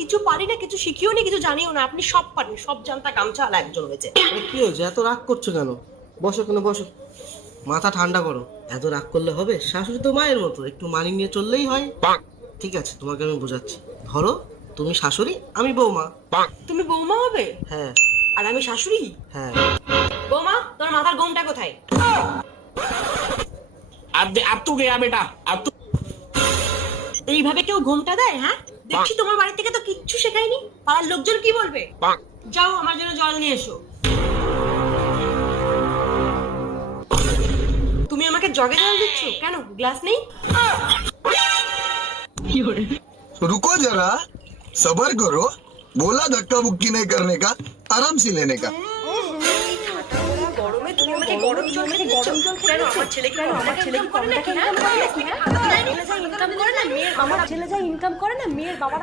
কিছু পারি না, কিছু শিখিও নি, কিছু জানিও না, আপনি সব পারেন, সব জানতা গামছা আলা একজন হয়েছে। আরে কি হয়েছে, এত রাগ করছো কেন? বসো, কেন বসো, মাথা ঠান্ডা করো। এত রাগ করলে হবে? শাশুড়ি তো মায়ের মতো, একটু মানিয়ে নিয়ে চললেই হয়। ঠিক আছে, তোমাকে আমি বোঝাচ্ছি। ধরো, তুমি শাশুড়ি, আমি বৌমা। তুমি বৌমা হবে হ্যাঁ। আর আমি শাশুড়ি? হ্যাঁ। বৌমা, তোর মাথার গোমটা কোথায়? अब तू गया बेटा, अब तू। এইভাবে কেউ ঘোমটা দেয়? হ্যাঁ, দেখছি তোমার বাড়ি থেকে তো কিচ্ছু শেখায়নি। পাড়ার লোকজন কি বলবে? যাও আমার জন্য জল নিয়ে এসো। তুমি আমাকে জগে জল দিচ্ছ কেন? গ্লাস নেই? रुको जरा, सबर करो। बोला धक्का मुक्की नहीं करने का, आराम से लेने का। গরমে তুমি আমাকে গরম জল খেতে দিচ্ছ কেন? আমার ছেলে কেন? আমার ছেলে কি করে নাকি? হ্যাঁ, ইনকাম করে না মেয়ের, আমার ছেলে যা ইনকাম করে না মেয়ের বাবার